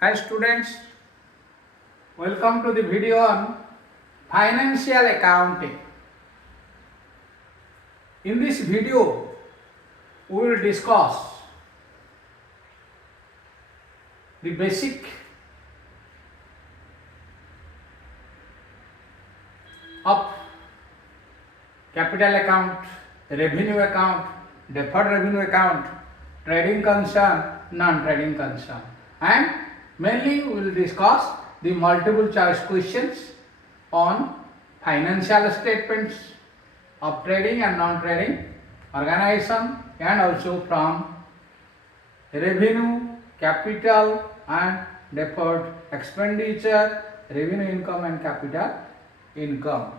Hi students, welcome to the video on financial accounting. In this video, we will discuss the basic of capital account, revenue account, deferred revenue account, trading concern, non-trading concern, and mainly we will discuss the multiple choice questions on financial statements of trading and non-trading organization, and also from revenue, capital and deferred expenditure, revenue income and capital income.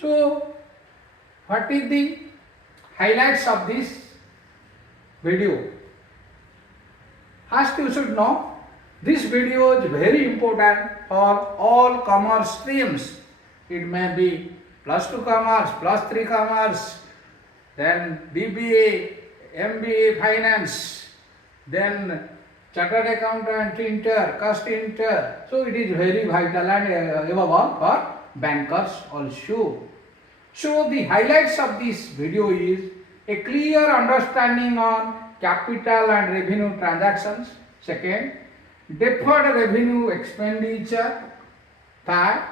So, what is the highlights of this video? First, you should know this video is very important for all commerce streams. It may be plus 2 commerce, plus 3 commerce, then BBA, MBA finance, then chartered accountant inter, cost inter. So it is very vital and above all for bankers also. So the highlights of this video is a clear understanding on capital and revenue transactions. Second, deferred revenue expenditure. Third,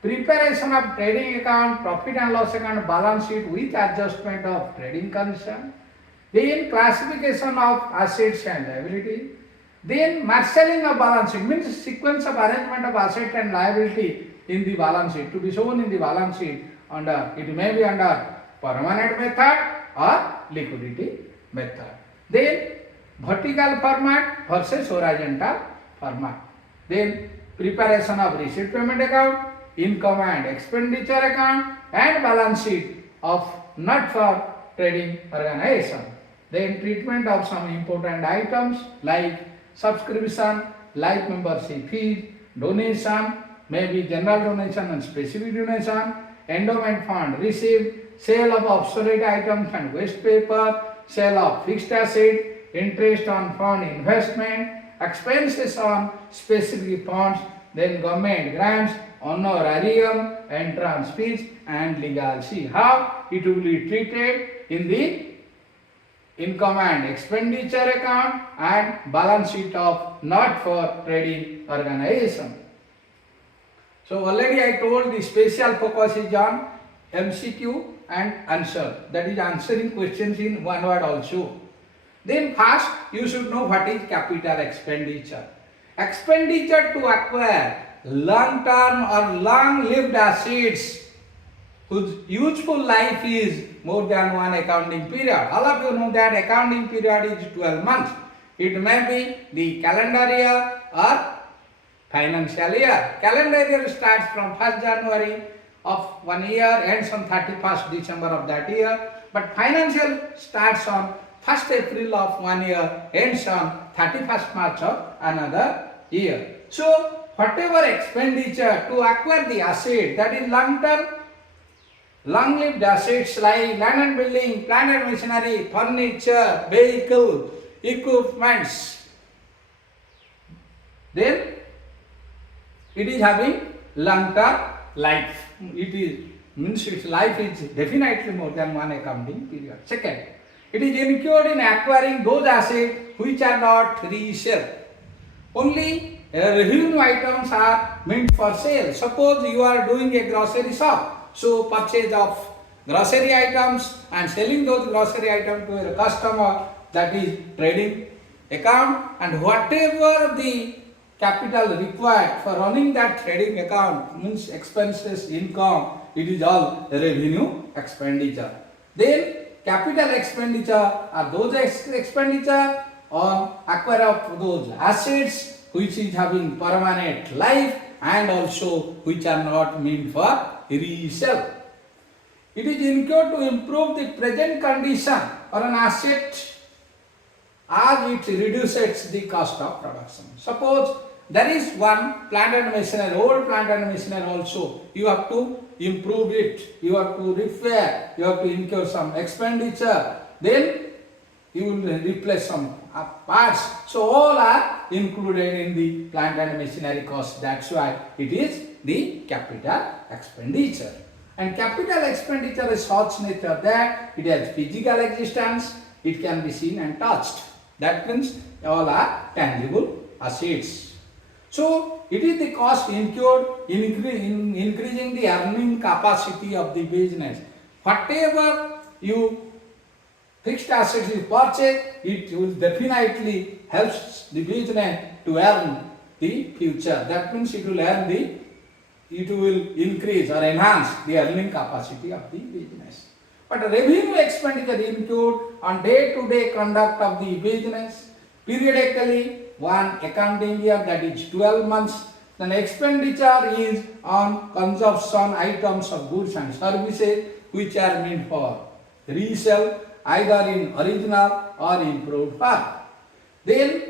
preparation of trading account, profit and loss account, balance sheet with adjustment of trading concern. Then classification of assets and liability. Then marshalling of balance sheet, means sequence of arrangement of asset and liability in the balance sheet to be shown in the balance sheet under, it may be under permanent method or liquidity method. Then vertical format versus horizontal format. Then preparation of receipt payment account, income and expenditure account, and balance sheet of not for trading organization. Then treatment of some important items like subscription, life membership fees, donation, maybe general donation and specific donation, endowment fund received, sale of obsolete items and waste paper, sale of fixed asset, interest on fund investment, expenses on specific funds, then government grants, honorarium, entrance fees and legal fee. How it will be treated in the income and expenditure account and balance sheet of not for trading organization. So already I told the special focus is on MCQ and answer, that is answering questions in one word also. Then first you should know what is capital expenditure. Expenditure to acquire long term or long lived assets whose useful life is more than one accounting period. All of you know that accounting period is 12 months. It may be the calendar year or financial year. Calendar year starts from 1st January of one year, ends on 31st December of that year. But financial starts on 1st April of one year, ends on 31st March of another year. So whatever expenditure to acquire the asset, that is long term, long lived assets like land and building, plant and machinery, furniture, vehicle, equipments, then it is having long term life. It is means its life is definitely more than one accounting period. Second, it is incurred in acquiring those assets which are not resale. Only revenue items are meant for sale. Suppose you are doing a grocery shop, so purchase of grocery items and selling those grocery items to a customer, that is trading account, and whatever the capital required for running that trading account, means expenses, income, it is all revenue expenditure. Then capital expenditure are those expenditure on acquire of those assets which is having permanent life and also which are not meant for resale. It is incurred to improve the present condition or an asset as it reduces the cost of production. Suppose there is one plant and machinery, old plant and machinery also, you have to improve it, you have to repair, you have to incur some expenditure, then you will replace some parts. So all are included in the plant and machinery cost. That's why it is the capital expenditure. And capital expenditure is such nature that it has physical existence, it can be seen and touched. That means all are tangible assets. So it is the cost incurred in increasing the earning capacity of the business. Whatever you fixed assets is purchased, it will definitely helps the business to earn the future. That means it will increase or enhance the earning capacity of the business. But revenue expenditure include on day-to-day conduct of the business, periodically one accounting year, that is 12 months. Then expenditure is on consumption items of goods and services which are meant for resale either in original or improved form. Then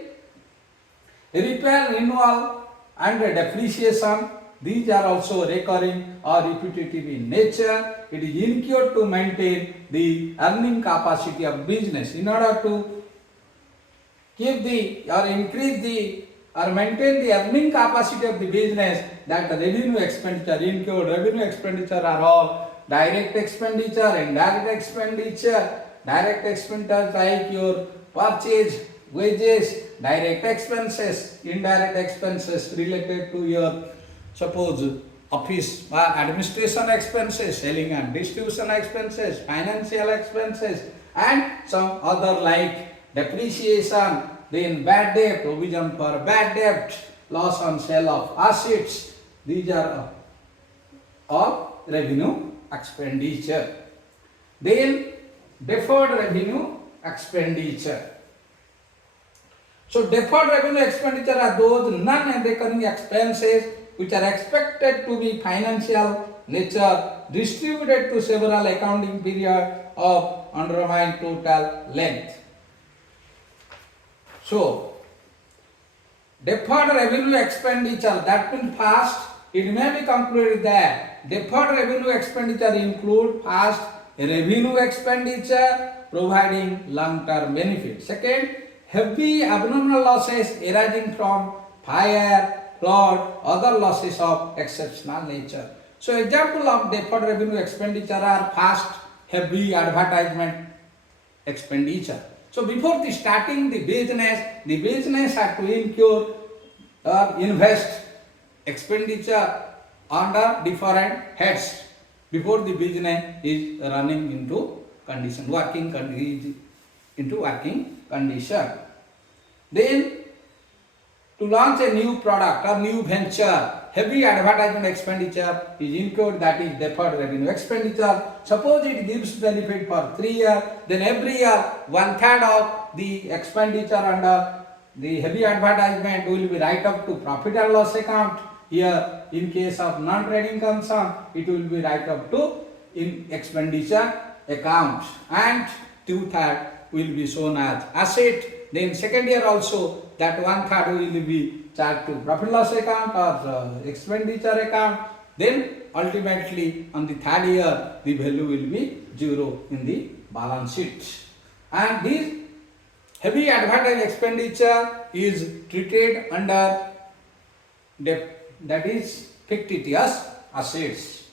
repair, renewal and depreciation, these are also recurring or repetitive in nature. It is incurred to maintain the earning capacity of business. In order to keep the or increase the or maintain the earning capacity of the business, that the revenue expenditure incurred. Revenue expenditure are all direct expenditure, indirect expenditure. Direct expenditure like your purchase, wages, direct expenses, indirect expenses related to your suppose office administration expenses, selling and distribution expenses, financial expenses, and some other like depreciation, then bad debt, provision for bad debt, loss on sale of assets. These are all revenue expenditure. Then deferred revenue expenditure. So deferred revenue expenditure are those non-recurring expenses which are expected to be financial nature, distributed to several accounting periods of undetermined total length. So deferred revenue expenditure, that means first it may be concluded that deferred revenue expenditure include first revenue expenditure providing long-term benefit. Second, heavy abnormal losses arising from fire, flood, other losses of exceptional nature. So example of deferred revenue expenditure are first heavy advertisement expenditure. So before the starting the business has to incur or invest expenditure under different heads before the business is running into condition, working condition. Then to launch a new product or new venture, heavy advertisement expenditure is incurred, that is deferred revenue expenditure. Suppose it gives benefit for 3 years, then every year 1/3 of the expenditure under the heavy advertisement will be write up to profit and loss account. Here in case of non-trading concern, it will be write up to in expenditure account, and 2/3 will be shown as asset. Then second year also that 1/3 will be charged to profit loss account or expenditure account. Then ultimately on the third year the value will be 0 in the balance sheet. And this heavy advertising expenditure is treated under that is fictitious assets.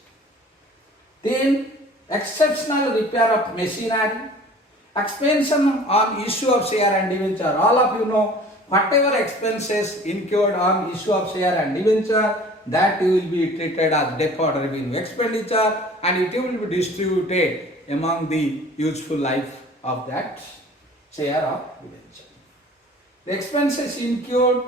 Then exceptional repair of machinery, expansion on issue of share and debenture. All of you know whatever expenses incurred on issue of share and debenture, that will be treated as deferred revenue expenditure, and it will be distributed among the useful life of that share of debenture. The expenses incurred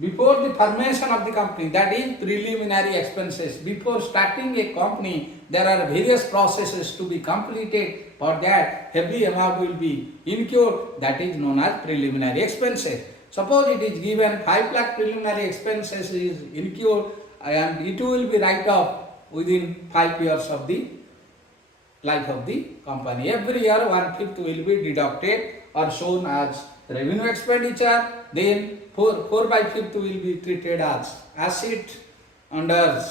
before the formation of the company, that is preliminary expenses. Before starting a company, there are various processes to be completed. For that, heavy amount will be incurred, that is known as preliminary expenses. Suppose it is given 5 lakh preliminary expenses is incurred, and it will be write off within 5 years of the life of the company. Every year 1/5 will be deducted or shown as revenue expenditure. Then 4/5 will be treated as asset under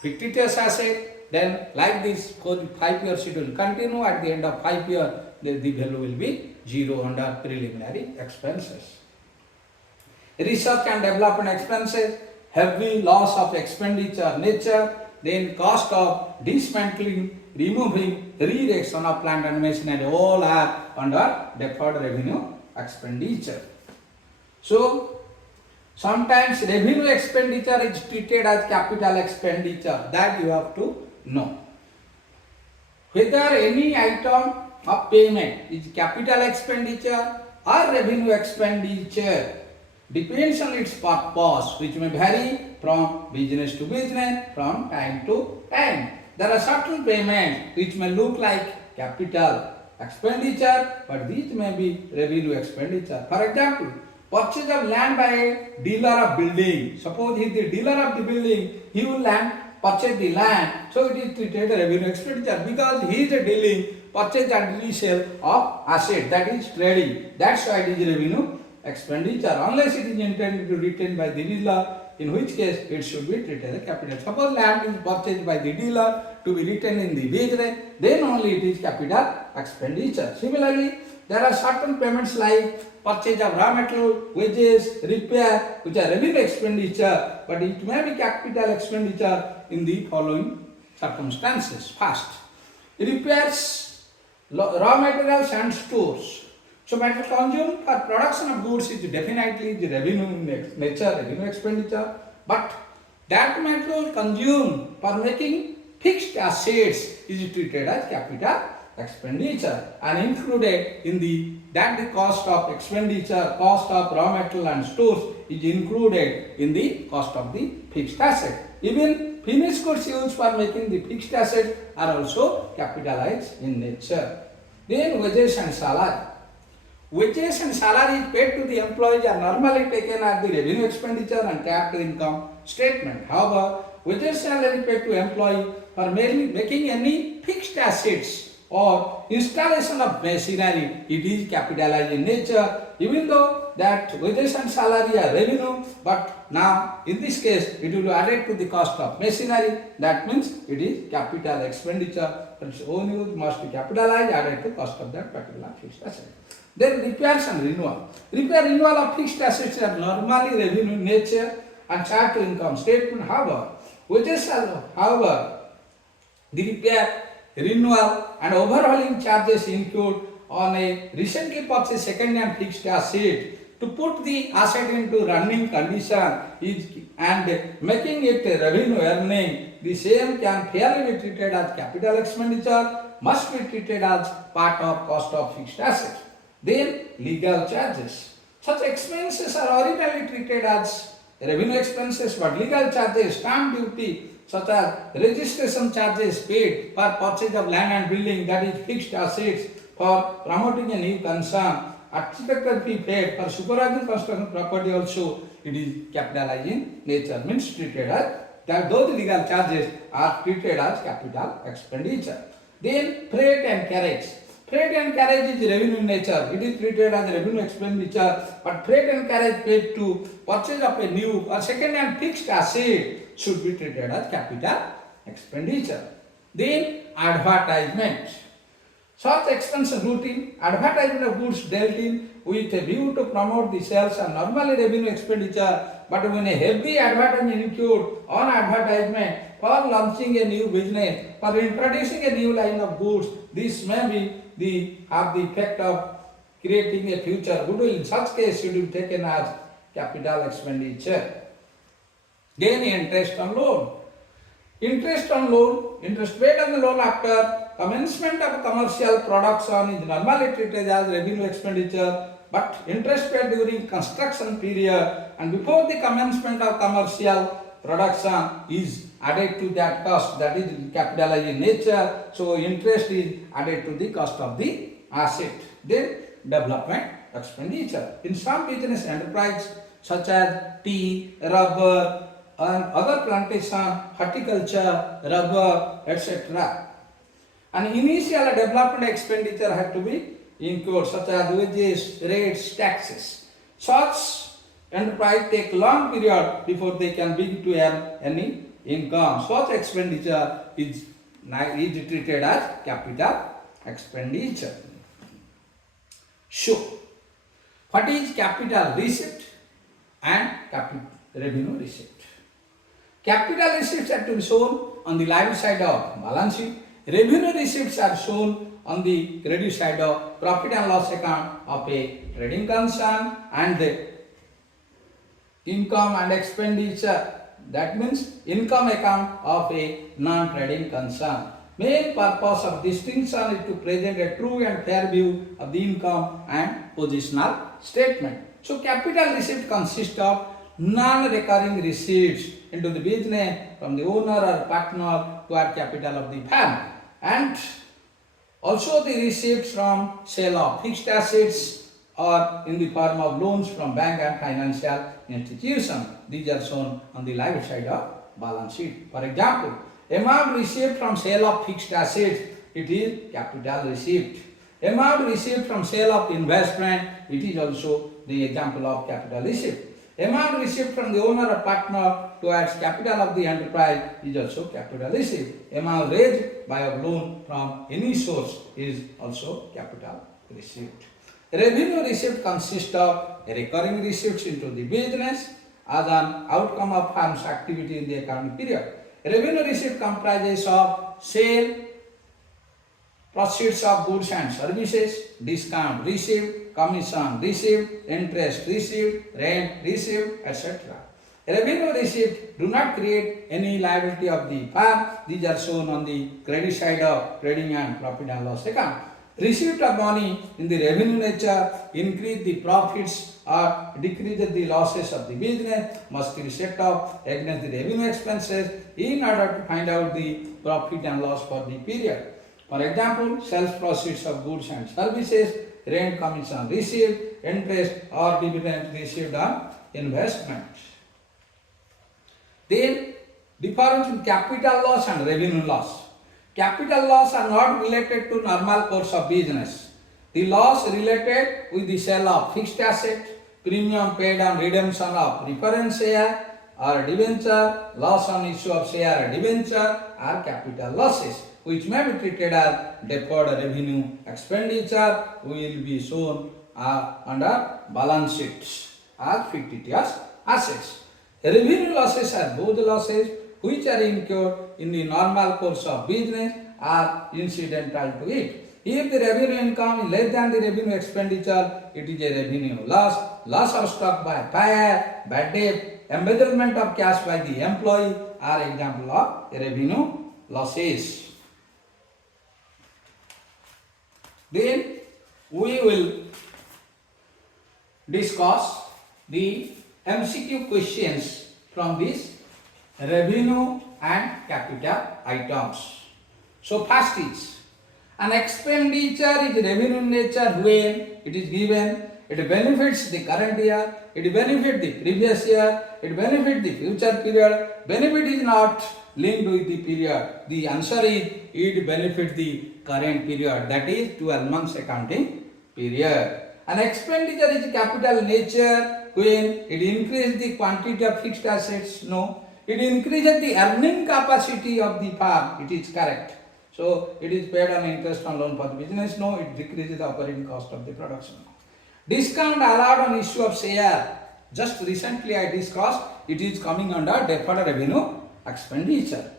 fictitious asset. Then like this for 5 years it will continue. At the end of 5 years the value will be 0 under preliminary expenses. Research and development expenses, heavy loss of expenditure nature, then cost of dismantling, removing, re-erection of plant and machinery, all are under deferred revenue expenditure. So, sometimes revenue expenditure is treated as capital expenditure, that you have to know. Whether any item of payment is capital expenditure or revenue expenditure depends on its purpose, which may vary from business to business, from time to time. There are certain payments which may look like capital expenditure, but these may be revenue expenditure. For example, purchase of land by a dealer of building. Suppose he is the dealer of the building, he will purchase the land, so it is treated as revenue expenditure because he is dealing purchase and resale of asset, that is trading. That's why it is revenue expenditure, unless it is intended to be retained by the dealer, in which case it should be treated as capital. Suppose land is purchased by the dealer to be retained in the business, then only it is capital expenditure. Similarly, there are certain payments like purchase of raw material, wages, repair, which are revenue expenditure, but it may be capital expenditure in the following circumstances. First, repairs, raw materials and stores. So, material consumed for production of goods is definitely the revenue nature, revenue expenditure, but that material consumed for making fixed assets is treated as capital expenditure and included in the cost of expenditure, cost of raw material and stores is included in the cost of the fixed asset. Even finished goods used for making the fixed asset are also capitalized in nature. Then wages and salary. Wages and salary paid to the employees are normally taken as the revenue expenditure and taxed income statement. However, wages and salary paid to employee for merely making any fixed assets or installation of machinery, it is capitalized in nature, even though that wages and salary are revenue, but now in this case it will be added to the cost of machinery, that means it is capital expenditure, its own use must be capitalized, added to cost of that particular fixed asset. Then repairs and renewal. Repair renewal of fixed assets are normally revenue in nature and charged to income statement. However, wages are, the repair, renewal and overhauling charges incurred on a recently purchased second-hand fixed asset to put the asset into running condition and making it a revenue earning. The same can fairly be treated as capital expenditure, must be treated as part of cost of fixed assets. Then legal charges. Such expenses are originally treated as revenue expenses, but legal charges, stamp duty, such as registration charges paid for purchase of land and building, that is fixed assets, for promoting a new concern, architectural fee paid for supervising construction property also, it is capitalizing nature, means treated as that those legal charges are treated as capital expenditure. Then freight and carriage. Freight and carriage is revenue in nature. It is treated as revenue expenditure, but freight and carriage paid to purchase of a new or second-hand fixed asset should be treated as capital expenditure. Then advertisement. Such expense routine, advertisement of goods dealt in with a view to promote the sales are normally revenue expenditure, but when a heavy advertisement incurred on advertisement for launching a new business, for introducing a new line of goods, this may be have the effect of creating a future goodwill. In such case, it will be taken as capital expenditure. Then interest on loan. Interest on loan, interest paid on the loan after commencement of commercial production is normally treated as revenue expenditure, but interest paid during construction period and before the commencement of commercial production is added to that cost, that is capitalized in nature, so interest is added to the cost of the asset. Then development expenditure. In some business enterprise such as tea, rubber and other plantation, horticulture, rubber, etc. An initial development expenditure had to be incurred, such as wages, rates, taxes. Such enterprise take long period before they can begin to earn any income. Such expenditure is treated as capital expenditure. So, what is capital receipt and revenue receipt? Capital receipts are to be shown on the liability side of balance sheet. Revenue receipts are shown on the credit side of profit and loss account of a trading concern, and the income and expenditure, that means income account of a non-trading concern. Main purpose of distinction is to present a true and fair view of the income and positional statement. So capital receipt consists of non-recurring receipts into the business from the owner or partner toward capital of the firm, and also the receipts from sale of fixed assets or in the form of loans from bank and financial institution. These are shown on the liability side of balance sheet. For example, amount received from sale of fixed assets, it is capital receipt. Amount received from sale of investment, it is also the example of capital receipt. Amount received from the owner or partner towards capital of the enterprise is also capital receipt. Amount raised by a loan from any source is also capital receipt. Revenue receipt consists of recurring receipts into the business as an outcome of firm's activity in the accounting period. Revenue receipt comprises of sale, proceeds of goods and services, discount received, commission received, interest received, rent received, etc. Revenue received do not create any liability of the firm. These are shown on the credit side of trading and profit and loss account. Receipt of money in the revenue nature increase the profits or decrease the losses of the business must be set off against the revenue expenses in order to find out the profit and loss for the period. For example, sales proceeds of goods and services, rent commission received, interest or dividend received on investment. Then, difference in capital loss and revenue loss. Capital loss are not related to normal course of business. The loss related with the sale of fixed asset, premium paid on redemption of preference share or debenture, loss on issue of share or debenture are capital losses, which may be treated as deferred revenue expenditure, will be shown under balance sheets as fictitious assets. Revenue losses are those losses which are incurred in the normal course of business are incidental to it. If the revenue income is less than the revenue expenditure, it is a revenue loss. Loss of stock by fire, bad debt, embezzlement of cash by the employee are example of revenue losses. Then we will discuss the MCQ questions from this revenue and capital items. So first is, an expenditure is revenue in nature when it is given, it benefits the current year, it benefits the previous year, it benefits the future period, benefit is not linked with the period. The answer is, it benefits the current period, that is 12 months accounting period. An expenditure is capital nature when it increases the quantity of fixed assets, no. It increases the earning capacity of the firm, it is correct. So it is paid on interest on loan for the business, no. It decreases the operating cost of the production. Discount allowed on issue of share, just recently I discussed, it is coming under deferred revenue expenditure.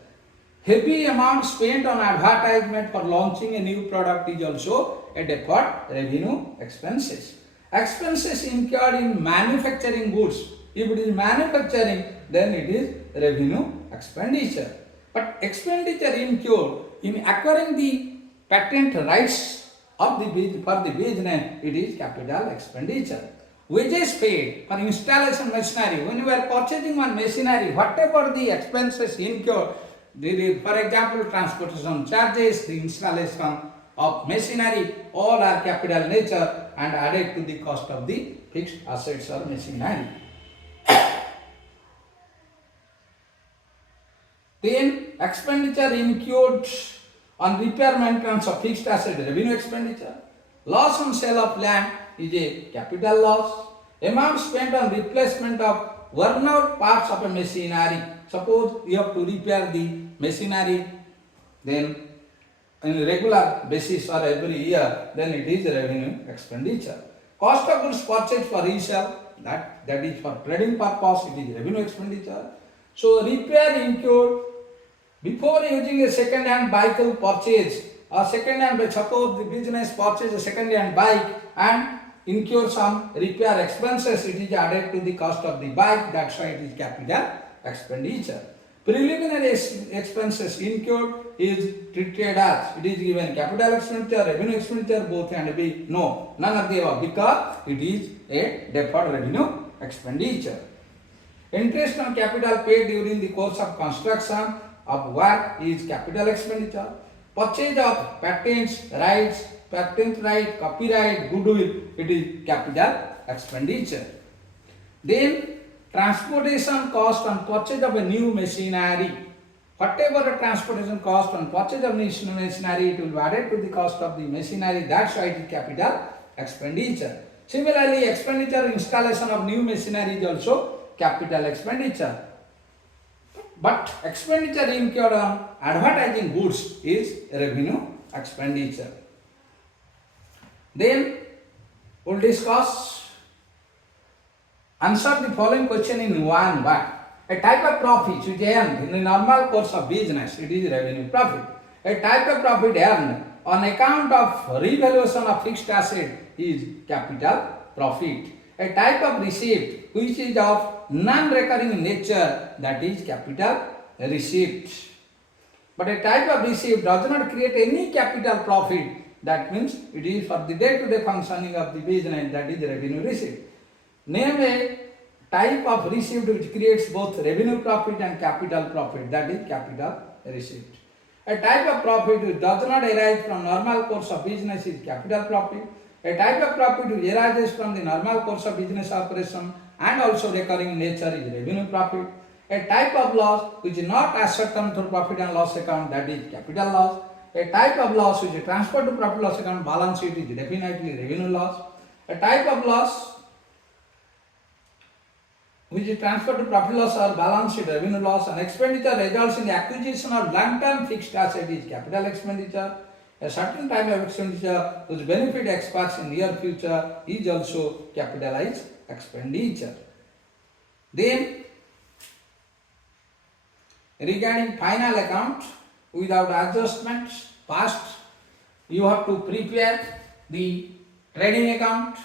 Heavy amount spent on advertisement for launching a new product is also a deferred revenue expenses. Expenses incurred in manufacturing goods. If it is manufacturing, then it is revenue expenditure. But expenditure incurred in acquiring the patent rights of for the business, it is capital expenditure. Wages paid for installation machinery. When you are purchasing one machinery, whatever the expenses incurred, for example, transportation charges, the installation of machinery, all are capital nature and added to the cost of the fixed assets or machinery. Then expenditure incurred on repair maintenance of fixed asset, revenue expenditure. Loss on sale of land is a capital loss. Amount spent on replacement of worn out parts of a machinery. Suppose you have to repair the machinery, then in regular basis or every year, then it is revenue expenditure. Cost of goods purchased for resale, that is for trading purpose, it is revenue expenditure. So repair incurred before using a second hand vehicle purchase or second hand, suppose the business purchase a second hand bike and incur some repair expenses, it is added to the cost of the bike, that's why it is capital expenditure. Preliminary expenses incurred is treated as, it is given capital expenditure, revenue expenditure, both and be no, none of the above, because it is a deferred revenue expenditure. Interest on capital paid during the course of construction of work is capital expenditure. Purchase of patents, rights, patent right, copyright, goodwill, it is capital expenditure. Then transportation cost on purchase of a new machinery. Whatever the transportation cost on purchase of new machinery, it will be added to the cost of the machinery, that's why it is capital expenditure. Similarly, expenditure installation of new machinery is also capital expenditure. But expenditure incurred on advertising goods is revenue expenditure. Then we'll discuss, answer the following question in one word. A type of profit which earned in the normal course of business, it is revenue profit. A type of profit earned on account of revaluation of fixed asset is capital profit. A type of receipt which is of non-recurring nature, that is capital receipt. But a type of receipt does not create any capital profit, that means it is for the day-to-day functioning of the business, that is revenue receipt. Name a type of receipt which creates both revenue profit and capital profit, that is capital receipt. A type of profit which does not arise from normal course of business is capital profit. A type of profit which arises from the normal course of business operation and also recurring nature is revenue profit. A type of loss which is not ascertained through profit and loss account, that is capital loss. A type of loss which is transferred to profit loss account balance sheet is definitely revenue loss. A type of loss which is transferred to profit loss or balance sheet revenue loss. An expenditure results in the acquisition of long-term fixed asset is capital expenditure. A certain type of expenditure which benefit experts in near future is also capitalized expenditure. Then regarding final account without adjustments past, you have to prepare the trading account,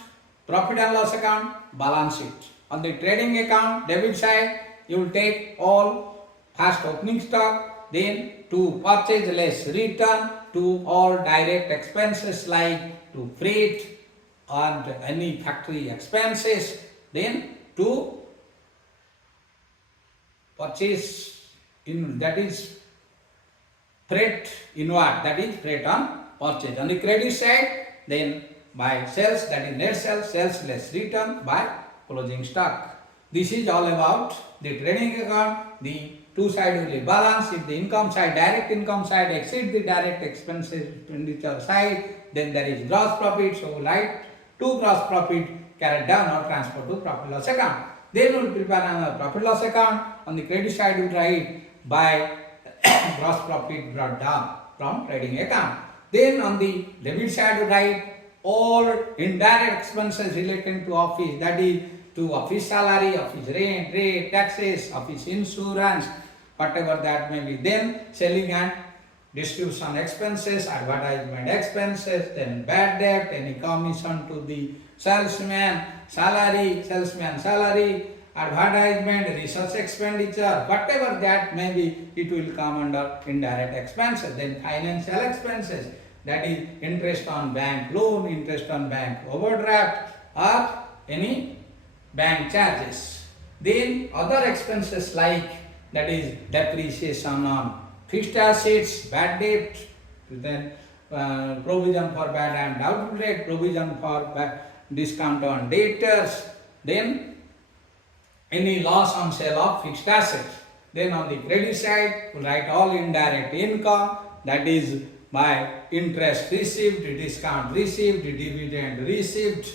profit and loss account, balance sheet. On the trading account debit side, you will take all first opening stock, then to purchase less return, to all direct expenses like to freight and any factory expenses, then to purchase in, that is freight inward, that is freight on purchase. On the credit side, then by sales, that is net sales, sales less return by closing stock. This is all about the trading account. The two sides will be balanced. If the income side, direct income side exceeds the direct expenditure side, then there is gross profit. So write to gross profit carried down or transferred to profit loss account. Then we will prepare another profit loss account. On the credit side, we will write by gross profit brought down from trading account. Then on the debit side, we write all indirect expenses related to office, that is to office salary, office rent, taxes, office insurance, whatever that may be. Then selling and distribution expenses, advertisement expenses, then bad debt, any commission to the salesman salary, advertisement, research expenditure, whatever that may be, it will come under indirect expenses. Then financial expenses, that is interest on bank loan, interest on bank overdraft, or any bank charges. Then other expenses like, that is depreciation on fixed assets, bad debt, then provision for bad and doubtful debt, provision for discount on debtors, then any loss on sale of fixed assets. Then on the credit side, we write all indirect income, that is by interest received, discount received, dividend received,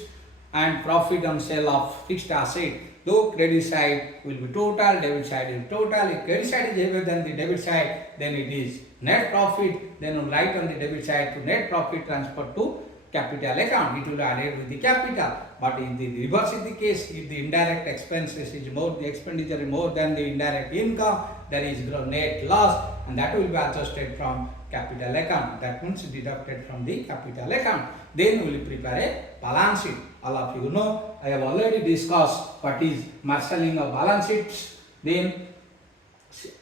and profit on sale of fixed asset. Though credit side will be total, debit side is total. If credit side is heavier than the debit side, then it is net profit. Then we write on the debit side to net profit transferred to capital account. It will be added with the capital. But in the reverse is the case, if the indirect expenses is more, the expenditure is more than the indirect income, there is net loss, and that will be adjusted from capital account. That means deducted from the capital account. Then we will prepare a balance sheet. All of you know, I have already discussed what is marshalling of balance sheets. Then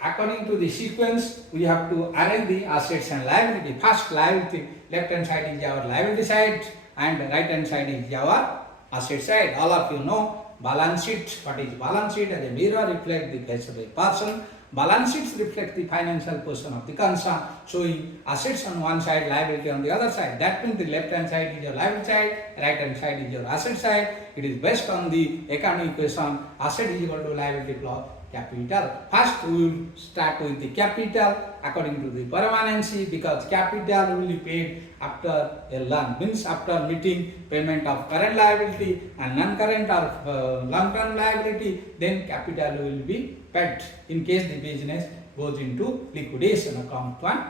according to the sequence, we have to arrange the assets and liability. First liability, left hand side is our liability side and right hand side is our asset side. All of you know balance sheet. What is balance sheet? As a mirror reflect the face of a person. Balance sheets reflect the financial position of the concern, showing assets on one side, liability on the other side. That means the left hand side is your liability side, right hand side is your asset side. It is based on the accounting equation, asset is equal to liability plus capital. First we will start with the capital according to the permanency, because capital will be paid after a loan, means after meeting payment of current liability and non-current or long-term liability, then capital will be paid in case the business goes into liquidation account one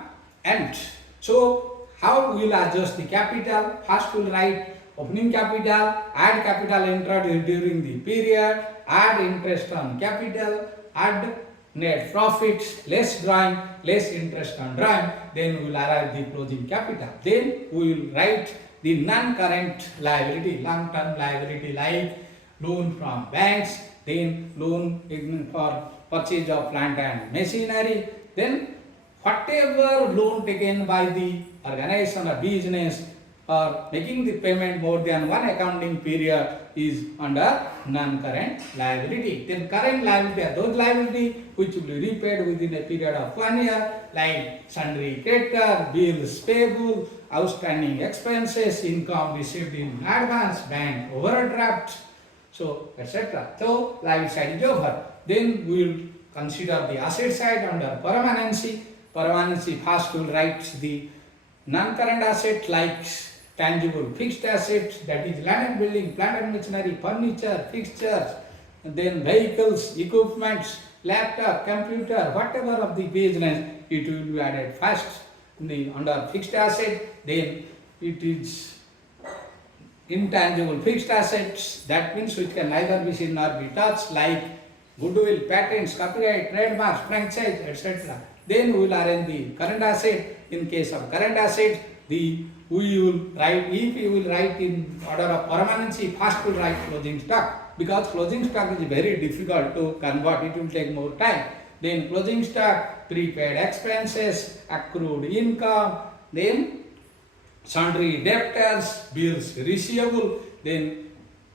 end. So how we will adjust the capital? First we will write opening capital, add capital entered during the period, add interest on capital, add net profits, less drawing, less interest on drawing, then we will arrive the closing capital. Then we will write the non-current liability, long-term liability like loan from banks, then loan for purchase of plant and machinery, then whatever loan taken by the organization or business or making the payment more than one accounting period is under non-current liability. Then current liability are those liability which will be repaid within a period of 1 year, like sundry creditor, bills payable, outstanding expenses, income received in advance, bank overdraft, so etc. So liability side is over. Then we will consider the asset side under permanency. Permanency, first we will write the non-current asset like tangible fixed assets, that is land and building, plant and machinery, furniture, fixtures, and then vehicles, equipments, laptop, computer, whatever of the business, it will be added first under fixed asset. Then it is intangible fixed assets, that means which can neither be seen nor be touched, like goodwill, patents, copyright, trademarks, franchise, etc. Then we will arrange the current asset. In case of current asset, we will write, if we will write in order of permanency, first we will write closing stock, because closing stock is very difficult to convert, it will take more time. Then closing stock, prepaid expenses, accrued income, then sundry debtors, bills receivable, then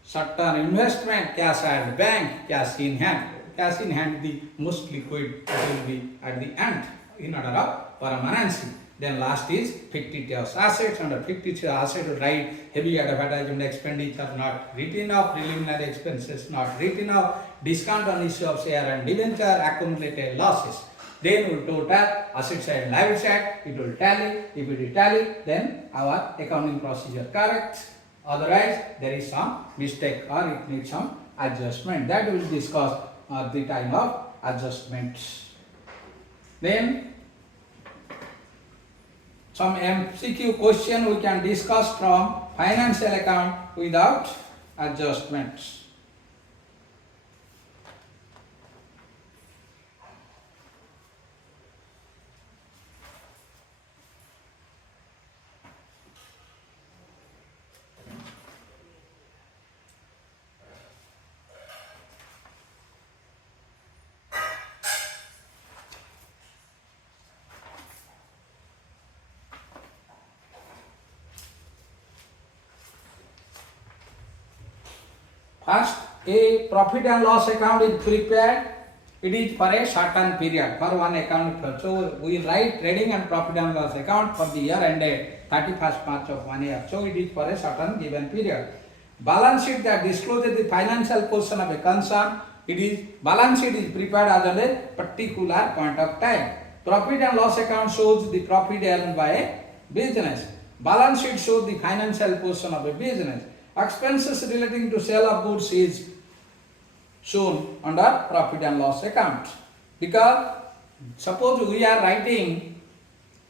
short-term investment, cash at bank, cash in hand. Cash in hand, the most liquid, it will be at the end in order of permanency. Then last is fictitious assets. Under fictitious asset, write heavy advertisement expenditure not written off, preliminary expenses not written off, discount on issue of share and debenture, accumulated losses. Then we will total asset side and liability side, it will tally. If it is tally, then our accounting procedure correct. Otherwise, there is some mistake or it needs some adjustment. That we will discuss at the time of adjustments. Then some MCQ question we can discuss from financial account without adjustments. First, a profit and loss account is prepared. It is for a certain period, for one account. So we write trading and profit and loss account for the year ended 31st March of 1 year. So it is for a certain given period. Balance sheet that discloses the financial position of a concern. It is balance sheet is prepared as at a particular point of time. Profit and loss account shows the profit earned by a business. Balance sheet shows the financial position of a business. Expenses relating to sale of goods is shown under profit and loss account. Because suppose we are writing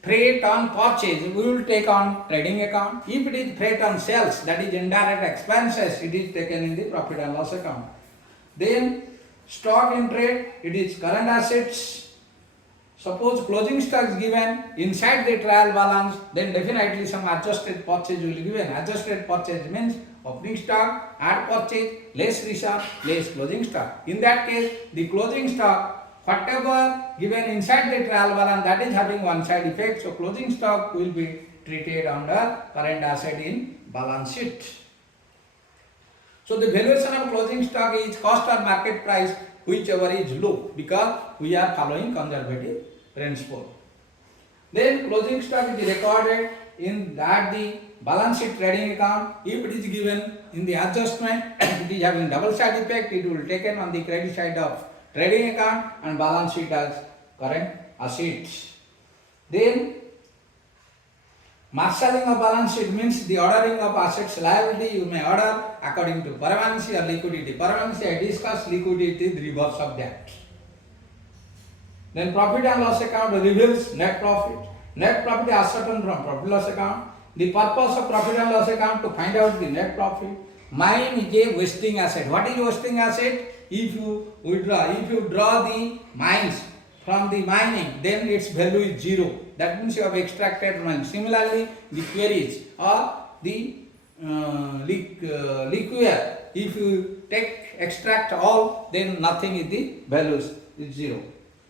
freight on purchase, we will take on trading account. If it is freight on sales, that is indirect expenses, it is taken in the profit and loss account. Then stock in trade, it is current assets. Suppose closing stock is given inside the trial balance, then definitely some adjusted purchase will be given. Adjusted purchase means opening stock, add purchase, less reserve, less closing stock. In that case, the closing stock, whatever given inside the trial balance, that is having one side effect. So closing stock will be treated under current asset in balance sheet. So the valuation of closing stock is cost or market price, whichever is low, because we are following conservative principle. Then closing stock is recorded in that the balance sheet trading account. If it is given in the adjustment, it is having double side effect, it will taken on the credit side of trading account and balance sheet as current assets. Then marshalling of balance sheet means the ordering of assets liability. You may order according to permanency or liquidity. Permanency I discussed, liquidity is the reverse of that. Then profit and loss account reveals net profit. Net profit is ascertained from profit loss account. The purpose of profit and loss account to find out the net profit. Mine is a wasting asset. What is wasting asset? If you draw the mines from the mining, then its value is zero. That means you have extracted mine. Similarly, the quarries or the liquor, if you extract all, then nothing is the values is zero.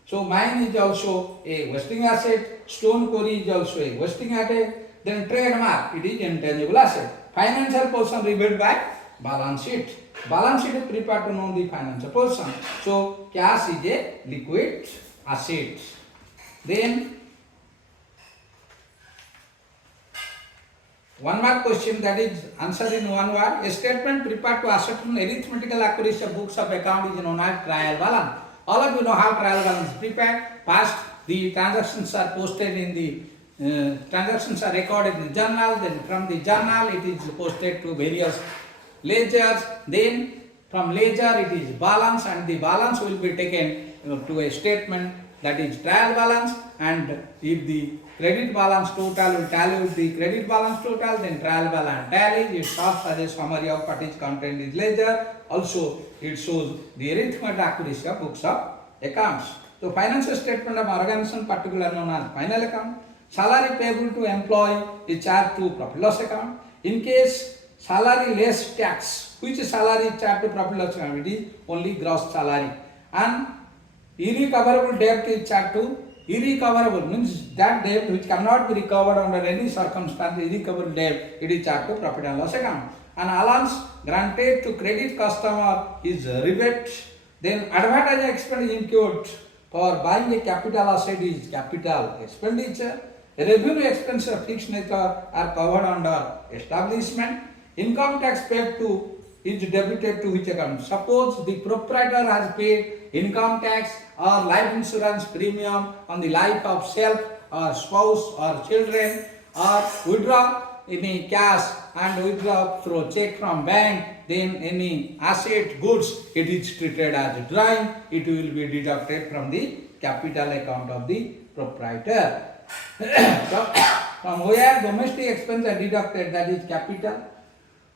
So mine is also a wasting asset. Stone quarry is also a wasting asset. Then trademark, it is intangible asset. Financial portion revealed by balance sheet. Balance sheet is prepared to know the financial portion. So cash is a liquid asset. Then one more question, that is answered in one word. A statement prepared to ascertain arithmetical accuracy of books of account is known as trial balance. All of you know how trial balance is prepared. First, the transactions are posted in the transactions are recorded in the journal. Then from the journal, it is posted to various ledgers. Then from ledger, it is balance, and the balance will be taken to a statement, that is trial balance. And if the credit balance total will tally with the credit balance total, then trial balance tallies. It serves as a summary of what is contained in ledger. Also, it shows the arithmetic accuracy of books of accounts. So, financial statement of organization, particularly known as final account. Salary payable to employee is charged to profit loss account. In case salary less tax, which salary is charged to profit loss account? It is only gross salary. And irrecoverable debt is charged to irrecoverable, means that debt which cannot be recovered under any circumstance, irrecoverable debt, it is charged to profit and loss account. An allowance granted to credit customer is rebate. Then advertising expense incurred for buying a capital asset is capital expenditure. Revenue expenses of fixed nature are covered under establishment. Income tax paid to is debited to which account? Suppose the proprietor has paid income tax or life insurance premium on the life of self or spouse or children, or withdraw any cash and withdraw through check from bank, then any asset, goods, it is treated as drawing. It will be deducted from the capital account of the proprietor. So, from where domestic expense are deducted, that is capital.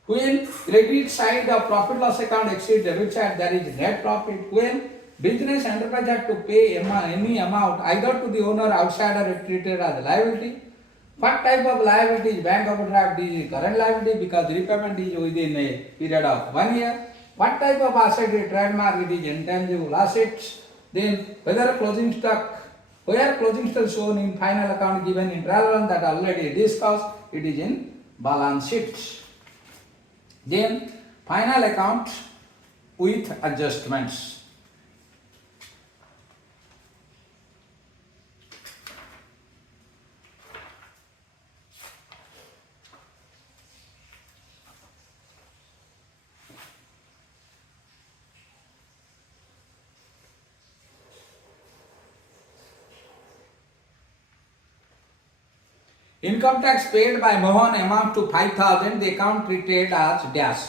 When credit side of profit loss account exceeds debit side, there is net profit. When business enterprise had to pay any amount either to the owner, outsider, it treated as liability. What type of liability is bank overdraft? Is current liability because repayment is within a period of 1 year. What type of asset is trademark? It is intangible assets. Then whether closing stock, where closing stock shown in final account given in trial run, that already discussed, it is in balance sheet. Then final account with adjustments. Income tax paid by Mohan amount to 5,000. The account treated as dash.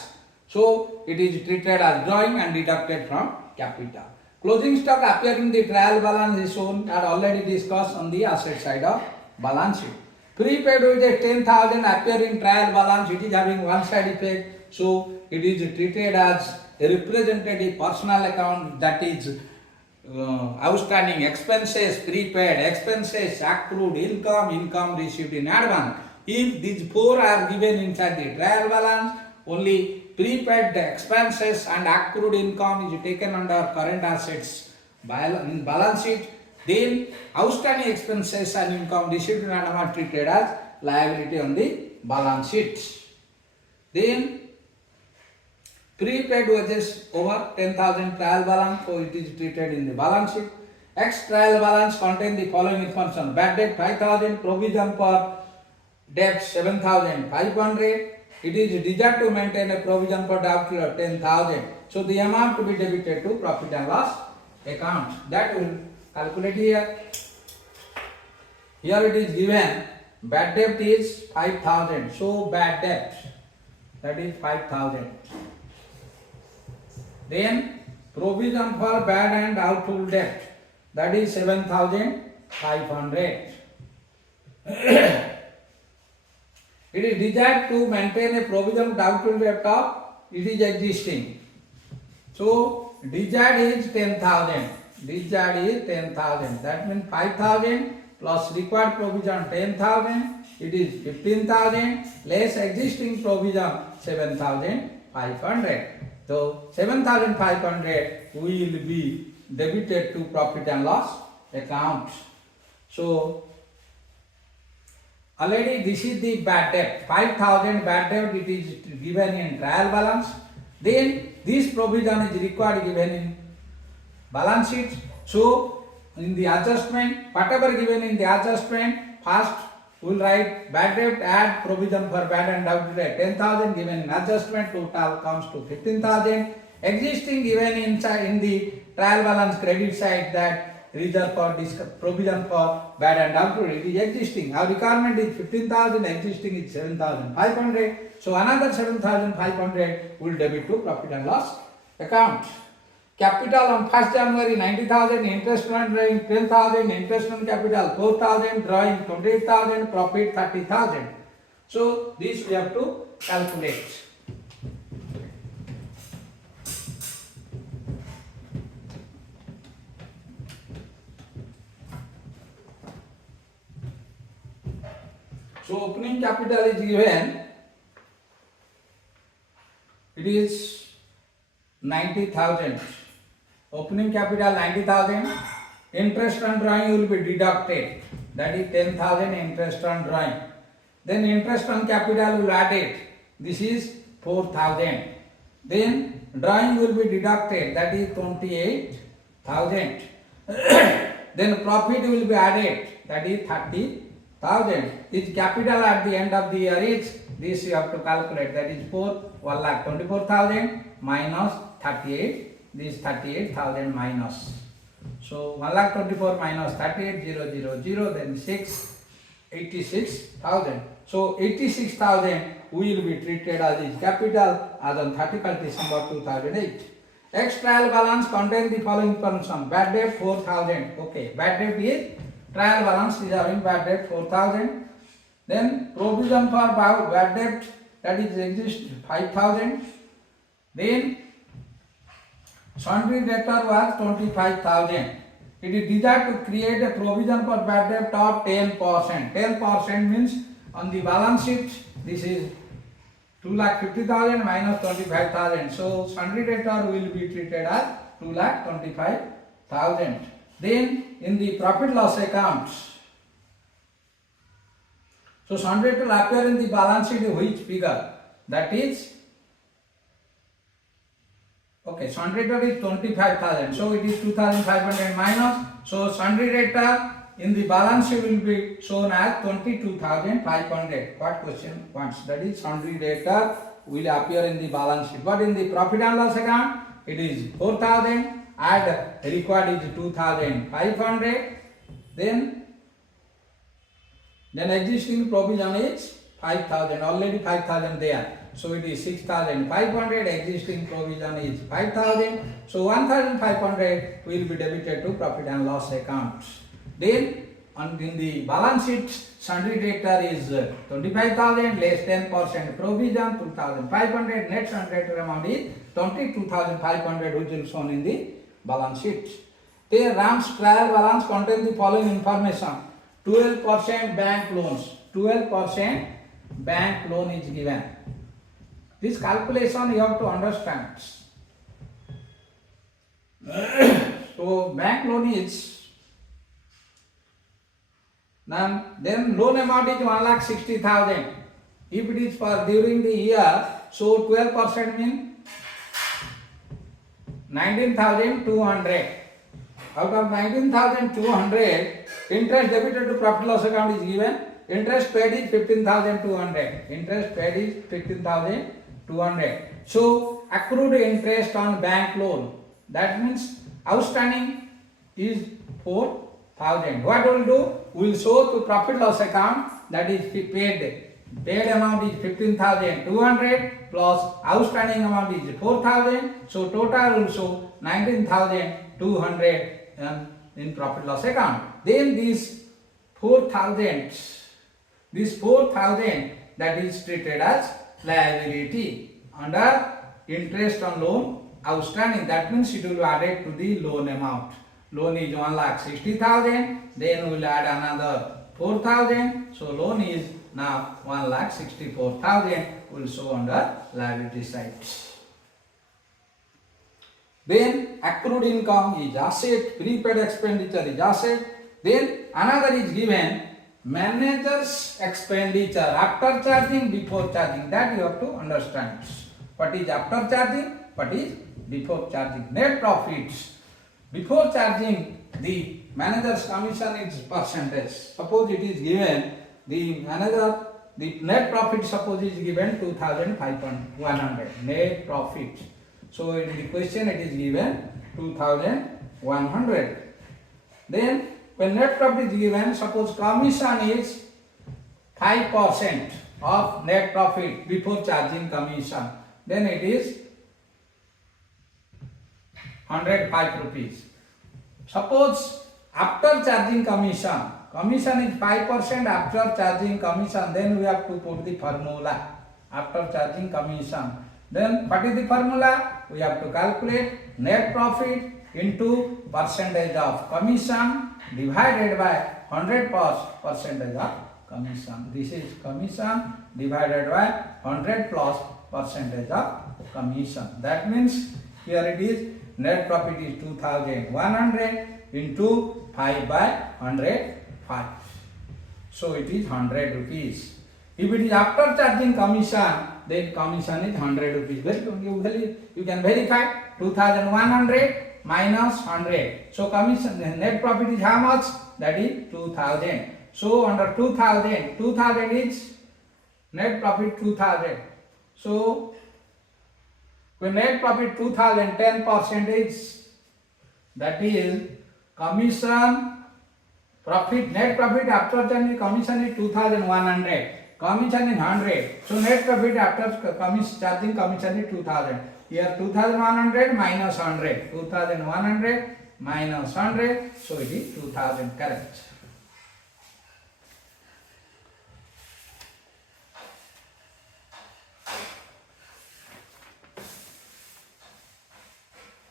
So it is treated as drawing and deducted from capital. Closing stock appearing in the trial balance is shown and already discussed on the asset side of balance sheet. Prepaid with a 10,000 appear in trial balance. It is having one side effect. So it is treated as a representative personal account, that is outstanding expenses, prepaid expenses, accrued income, income received in advance. If these four are given inside the trial balance, only prepaid expenses and accrued income is taken under current assets in balance sheet. Then outstanding expenses and income received in advance treated as liability on the balance sheet. Then prepaid wages over 10,000 trial balance, so it is treated in the balance sheet. X trial balance contain the following information: bad debt 5,000, provision for debt 7,500. It is desired to maintain a provision for doubtful of 10,000. So the amount to be debited to profit and loss account, that will calculate here. Here it is given bad debt is 5,000. So bad debt, that is 5,000. Then provision for bad and doubtful debt, that is 7,500. It is desired to maintain a provision of doubtful debt of, it is existing. So desired is 10,000. Desired is 10,000. That means 5,000 plus required provision 10,000. It is 15,000 less existing provision 7,500. So 7,500 will be debited to profit and loss account. So already this is the bad debt. 5,000 bad debt, it is given in trial balance. Then this provision is required given in balance sheet. So in the adjustment, whatever given in the adjustment, first we will write bad debt, add provision for bad and doubtful debt 10,000 given in adjustment, total comes to 15,000. Existing given inside in the trial balance credit side, that reserve for provision for bad and doubtful, it is existing. Our requirement is 15,000, existing is 7,500. So another 7,500 will debit to profit and loss account. Capital on 1st January 90,000, interest on drawing 10,000, interest on capital 4,000, drawing 28,000, profit 30,000. So this we have to calculate. So opening capital is given, it is 90,000. Opening capital 90,000. Interest on drawing will be deducted, that is 10,000 interest on drawing. Then interest on capital will add it, this is 4,000. Then drawing will be deducted, that is 28,000. Then profit will be added, that is 30,000. Its capital at the end of the year is, this you have to calculate, that is 1,24,000 minus 38, this 38,000 minus. So 1,24,000 minus 38,000, then 86,000. So 86,000 will be treated as its capital as on 31st December 2008. X trial balance contains the following information: bad debt 4,000. Okay, bad debt is trial balance is having bad debt 4,000. Then provision for bad debt, that is exist 5,000. Then sundry debtor was 25,000. It is desired to create a provision for bad debt of 10%. 10% means on the balance sheet, this is 2,50,000 minus 25,000. So sundry debtor will be treated as 2,25,000. Then in the profit loss accounts, so sundry debtor appear in the balance sheet which figure? That is, okay, sundry debtor is 25,000. So it is 2,500 minus. So sundry debtor in the balance sheet will be shown as 22,500. What question wants? That is sundry debtor will appear in the balance sheet. But in the profit and loss account, it is 4,000. Add required is 2,500. Then Then existing provision is 5,000, already 5,000 there. So it is 6,500, existing provision is 5,000. So 1,500 will be debited to profit and loss account. Then in the balance sheet, sundry debtor is 25,000 less 10% provision, 2,500. Net sundry debtor amount is 22,500, which is shown in the balance sheet. The Ram's trial balance contains the following information. 12% bank loans. 12% bank loan is given. This calculation you have to understand. So bank loan is, then loan amount is 1,60,000. If it is for during the year, so 12% means 19,200. Out of 19,200, interest debited to profit loss account is given. Interest paid is 15,200. Interest paid is 15,200. So accrued interest on bank loan, that means outstanding is 4,000. What we will do? We will show to profit loss account, that is paid. Paid amount is 15,200 plus outstanding amount is 4,000. So total will show 19,200 in profit loss account. Then this 4,000 that is treated as liability under interest on loan outstanding. That means it will be added to the loan amount. Loan is 1,60,000. Then we will add another 4,000. So loan is now 1,64,000 will show under liability side. Then accrued income is asset, prepaid expenditure is asset. Then another is given manager's expenditure after charging, before charging. That you have to understand. What is after charging, what is before charging. Net profits. Before charging, the manager's commission is percentage. Suppose it is given, the net profit suppose is given 2,100 net profit. So in the question it is given 2,100. Then when net profit is given, suppose commission is 5% of net profit before charging commission. Then it is 105 rupees. Suppose after charging commission is 5% after charging commission, then we have to put the formula after charging commission. Then what is the formula? We have to calculate net profit into percentage of commission divided by 100% of commission. This is commission divided by 100 plus percentage of commission. That means here it is net profit is 2,100 into 5 by 105. So it is 100 rupees. If it is after charging commission, then commission is 100 rupees. You can verify 2,100 minus 100. So commission net profit is how much? That is 2,000. So under 2,000 is net profit 2,000. So when net profit 2,000, 10% is, that is commission profit, net profit after charging commission is 2,100. Commission is 100. So net profit after charging commission is 2,000. Here 2,100 minus 100. 2,100 minus 100. So it is 2,000, correct.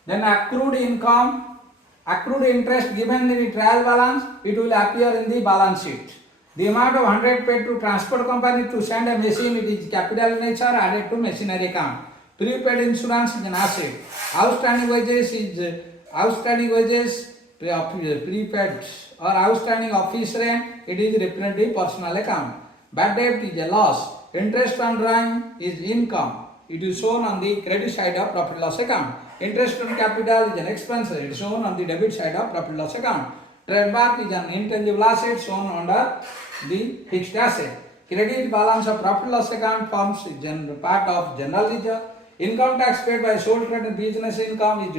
Then accrued income, accrued interest given in the trial balance, it will appear in the balance sheet. The amount of 100 paid to transport company to send a machine, it is capital in nature, added to machinery account. Prepaid insurance is an asset. Outstanding wages, prepaid or outstanding office rent, it is represented personal account. Bad debt is a loss. Interest on drawing is income. It is shown on the credit side of profit loss account. Interest on capital is an expense. It is shown on the debit side of profit loss account. Trademark is an intangible asset shown under the fixed asset. Credit balance of profit loss account forms part of general ledger. Income tax paid by sole trader business income is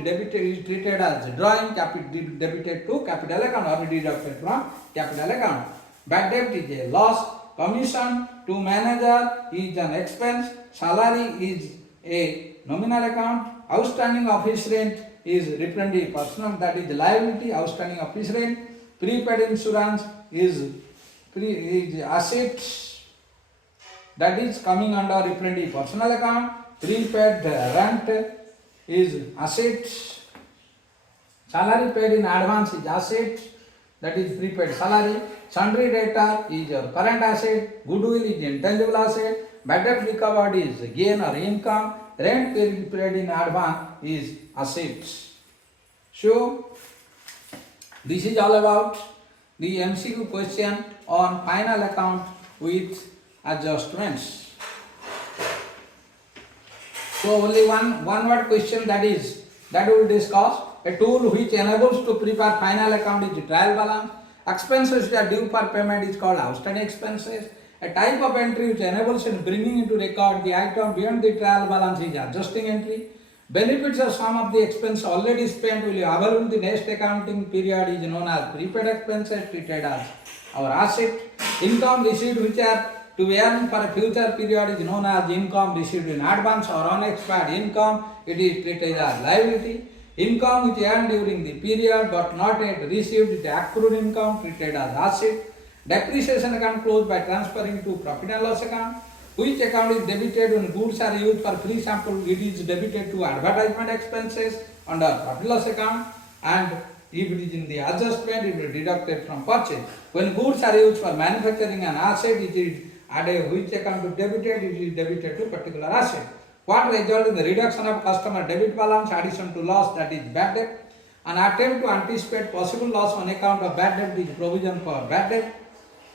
treated as drawing, debited to capital account or deducted from capital account. Bad debt is a loss. Commission to manager is an expense. Salary is a nominal account. Outstanding office rent is represented personal, that is liability. Outstanding office rent. Prepaid insurance is assets, that is coming under represented personal account. Prepaid rent is assets. Salary paid in advance is assets, that is prepaid salary. Sundry debtor is your current asset. Goodwill is intangible asset. Bad debt recovered is gain or income. Rent paid in advance is assets. So this is all about the MCQ question on final account with adjustments. So only one word question that we will discuss. A tool which enables to prepare final account is trial balance. Expenses that are due for payment is called outstanding expenses. A type of entry which enables in bringing into record the item beyond the trial balance is adjusting entry. Benefits of some of the expense already spent will be available in the next accounting period is known as prepaid expenses, treated as our asset. Income received which are to be earned for a future period is known as income received in advance or unexpired income. It is treated as liability. Income which earned during the period but not yet received is accrued income, treated as asset. Depreciation account closed by transferring to profit and loss account. Which account is debited when goods are used for free sample? It is debited to advertisement expenses under profit loss account, and if it is in the adjustment, it is deducted from purchase. When goods are used for manufacturing an asset, it is added which account is debited? It is debited to particular asset. What result in the reduction of customer debit balance, addition to loss, that is bad debt. An attempt to anticipate possible loss on account of bad debt is provision for bad debt.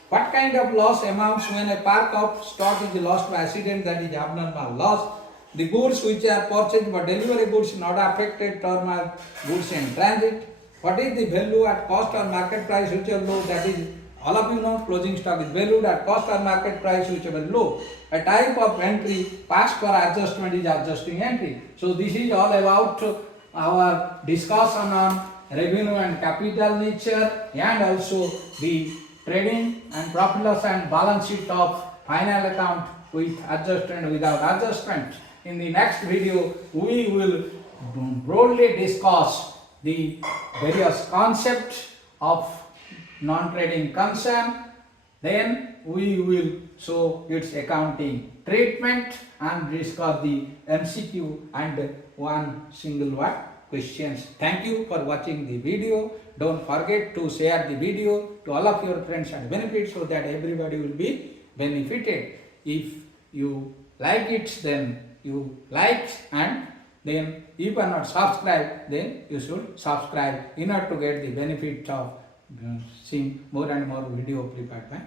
What kind of loss amounts when a park of stock is lost by accident, that is abnormal loss. The goods which are purchased but delivery goods not affected, term as goods in transit. What is the value at cost or market price whichever low, that is all of you know closing stock is valued at cost or market price whichever low. A type of entry passed for adjustment is adjusting entry. So this is all about our discussion on revenue and capital nature, and also the trading and profit loss and balance sheet of final account with adjustment and without adjustment. In the next video, we will broadly discuss the various concepts of non-trading concern. Then we will show its accounting treatment and discuss the MCQ and one single word questions. Thank you for watching the video. Don't forget to share the video to all of your friends and benefits so that everybody will be benefited. If you like it, then you like, and then if you are not subscribed, then you should subscribe in order to get the benefit of seeing more and more video prepared by